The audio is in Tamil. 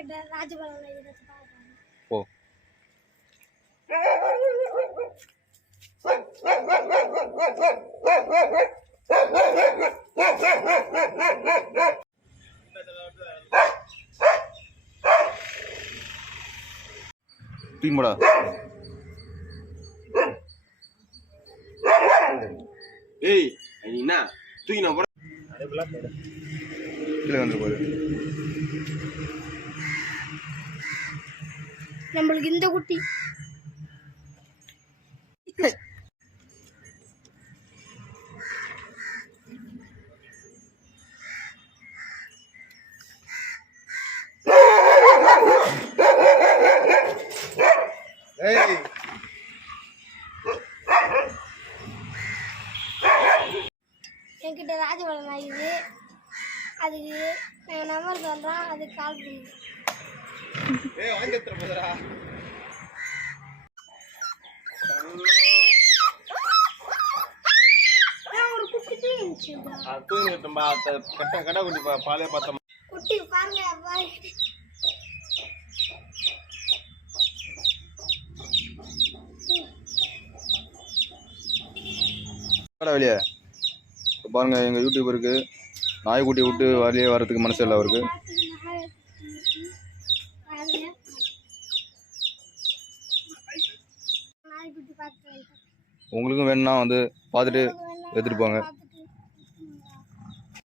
என்கிட்ட ராஜபாளையம் இருக்கிறத பார்க்கணும் போ தூக்கிமடா ஏய் என்ன தூக்கி நான் போட கீழே வந்து போகுது நம்மளுக்கு இந்த குட்டி. என்கிட்ட ராஜபாளையம் ஆகுது. அதுக்கு நான் நம்பர் சொல்கிறேன் அதுக்கு கால் பண்ணுது ஒரு குட்டி கடை பாலே பார்த்தோம். குட்டி பாருங்க வெளியே? பாருங்க எங்கள் யூடியூபருக்கு நாய்க்குட்டி விட்டு வெளியே வரதுக்கு மனசு இல்லை அவருக்கு நாய்க்குட்டி பார்த்து உங்களுக்கும் வேணும்னா வந்து பார்த்துட்டு எடுத்துகிட்டு போங்க.